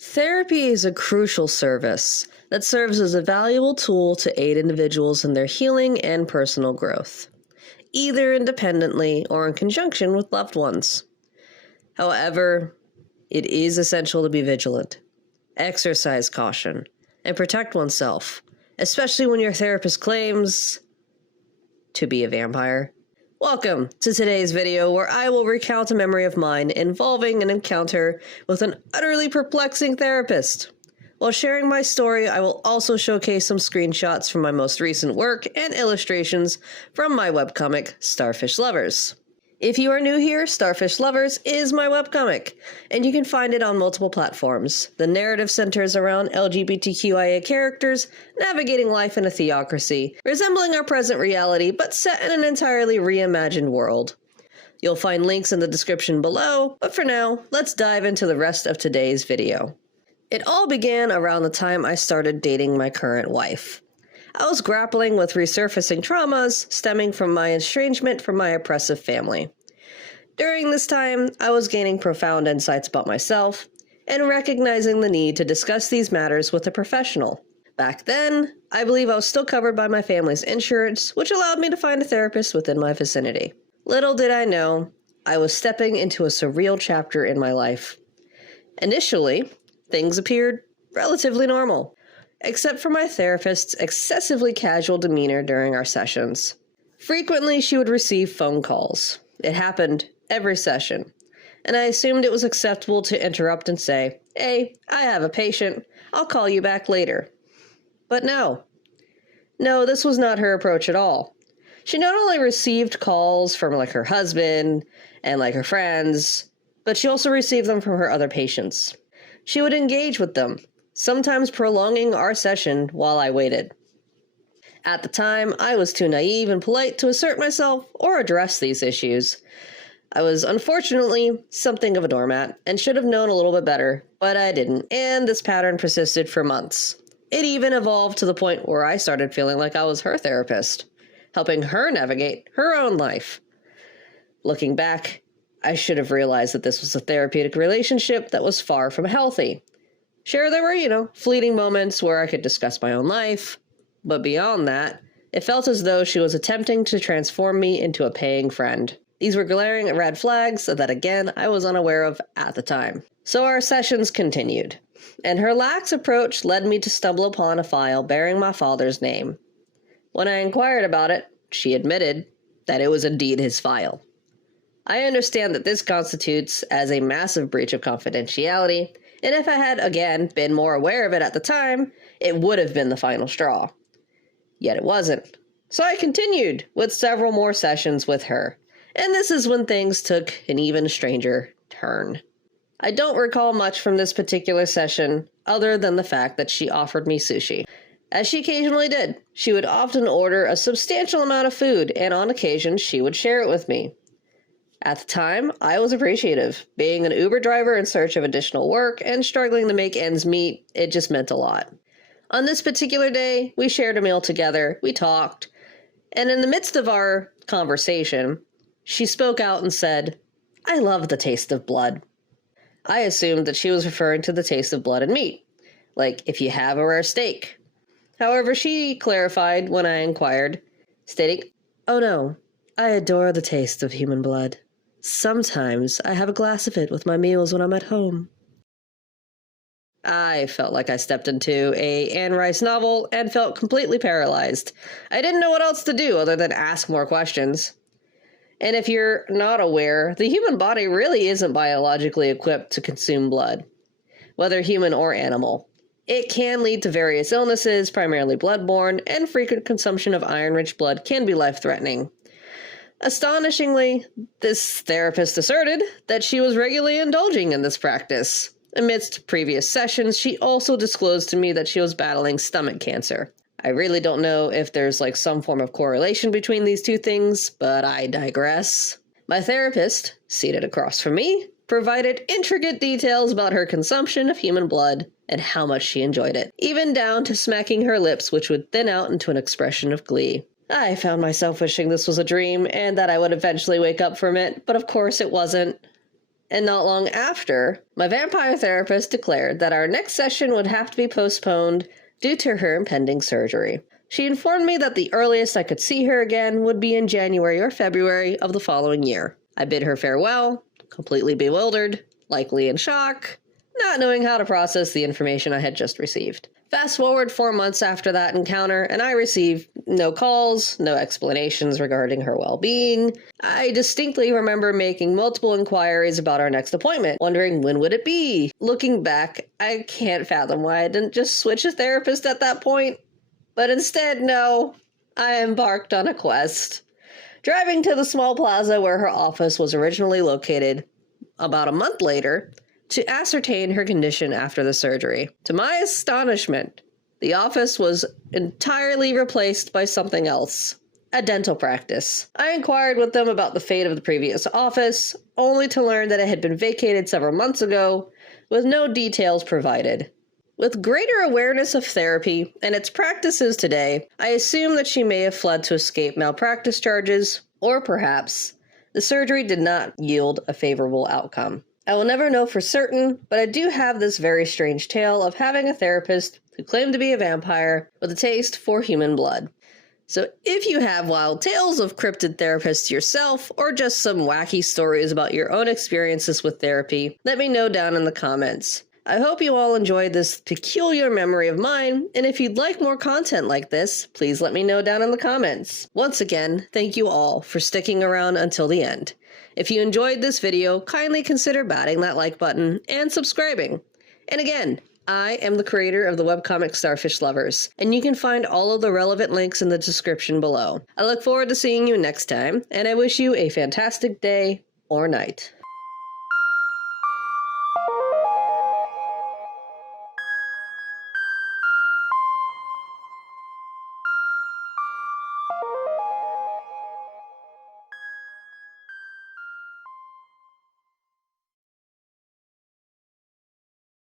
Therapy is a crucial service that serves as a valuable tool to aid individuals in their healing and personal growth, either independently or in conjunction with loved ones. However, it is essential to be vigilant, exercise caution, and protect oneself, especially when your therapist claims to be a vampire. Welcome to today's video where I will recount a memory of mine involving an encounter with an utterly perplexing therapist. While sharing my story, I will also showcase some screenshots from my most recent work and illustrations from my webcomic, Starfish Lovers. If you are new here, Starfish Lovers is my webcomic, and you can find it on multiple platforms. The narrative centers around LGBTQIA characters navigating life in a theocracy, resembling our present reality, but set in an entirely reimagined world. You'll find links in the description below, but for now, let's dive into the rest of today's video. It all began around the time I started dating my current wife. I was grappling with resurfacing traumas stemming from my estrangement from my oppressive family. During this time, I was gaining profound insights about myself and recognizing the need to discuss these matters with a professional. Back then, I believe I was still covered by my family's insurance, which allowed me to find a therapist within my vicinity. Little did I know, I was stepping into a surreal chapter in my life. Initially, things appeared relatively normal, except for my therapist's excessively casual demeanor during our sessions. Frequently, she would receive phone calls. It happened every session, and I assumed it was acceptable to interrupt and say, "Hey, I have a patient. I'll call you back later." But no, this was not her approach at all. She not only received calls from her husband and her friends, but she also received them from her other patients. She would engage with them, sometimes prolonging our session while I waited. At the time, I was too naive and polite to assert myself or address these issues. I was unfortunately something of a doormat and should have known a little bit better, but I didn't, and this pattern persisted for months. It even evolved to the point where I started feeling like I was her therapist, helping her navigate her own life. Looking back, I should have realized that this was a therapeutic relationship that was far from healthy. Sure, there were, fleeting moments where I could discuss my own life, but beyond that, it felt as though she was attempting to transform me into a paying friend. These were glaring red flags that, again, I was unaware of at the time. So our sessions continued, and her lax approach led me to stumble upon a file bearing my father's name. When I inquired about it, she admitted that it was indeed his file. I understand that this constitutes as a massive breach of confidentiality, and if I had, again, been more aware of it at the time, it would have been the final straw. Yet it wasn't. So I continued with several more sessions with her, and this is when things took an even stranger turn. I don't recall much from this particular session, other than the fact that she offered me sushi. As she occasionally did, she would often order a substantial amount of food, and on occasion she would share it with me. At the time, I was appreciative. Being an Uber driver in search of additional work and struggling to make ends meet, it just meant a lot. On this particular day, we shared a meal together, we talked, and in the midst of our conversation, she spoke out and said, "I love the taste of blood." I assumed that she was referring to the taste of blood and meat, like if you have a rare steak. However, she clarified when I inquired, stating, "Oh no, I adore the taste of human blood. Sometimes I have a glass of it with my meals when I'm at home." I felt like I stepped into a Anne Rice novel and felt completely paralyzed. I didn't know what else to do other than ask more questions. And if you're not aware, the human body really isn't biologically equipped to consume blood, whether human or animal. It can lead to various illnesses, primarily bloodborne, and frequent consumption of iron-rich blood can be life-threatening. Astonishingly, this therapist asserted that she was regularly indulging in this practice. Amidst previous sessions, she also disclosed to me that she was battling stomach cancer. I really don't know if there's some form of correlation between these two things, but I digress. My therapist, seated across from me, provided intricate details about her consumption of human blood and how much she enjoyed it, even down to smacking her lips, which would thin out into an expression of glee. I found myself wishing this was a dream and that I would eventually wake up from it, but of course it wasn't. And not long after, my vampire therapist declared that our next session would have to be postponed due to her impending surgery. She informed me that the earliest I could see her again would be in January or February of the following year. I bid her farewell, completely bewildered, likely in shock, not knowing how to process the information I had just received. Fast forward 4 months after that encounter, and I receive no calls, no explanations regarding her well-being. I distinctly remember making multiple inquiries about our next appointment, wondering when would it be. Looking back, I can't fathom why I didn't just switch a therapist at that point. But instead, no, I embarked on a quest. Driving to the small plaza where her office was originally located about a month later, to ascertain her condition after the surgery. To my astonishment, the office was entirely replaced by something else. A dental practice. I inquired with them about the fate of the previous office, only to learn that it had been vacated several months ago, with no details provided. With greater awareness of therapy and its practices today, I assume that she may have fled to escape malpractice charges, or perhaps the surgery did not yield a favorable outcome. I will never know for certain, but I do have this very strange tale of having a therapist who claimed to be a vampire with a taste for human blood. So if you have wild tales of cryptid therapists yourself, or just some wacky stories about your own experiences with therapy, let me know down in the comments. I hope you all enjoyed this peculiar memory of mine, and if you'd like more content like this, please let me know down in the comments. Once again, thank you all for sticking around until the end. If you enjoyed this video, kindly consider batting that like button and subscribing. And again, I am the creator of the webcomic Starfish Lovers, and you can find all of the relevant links in the description below. I look forward to seeing you next time, and I wish you a fantastic day or night.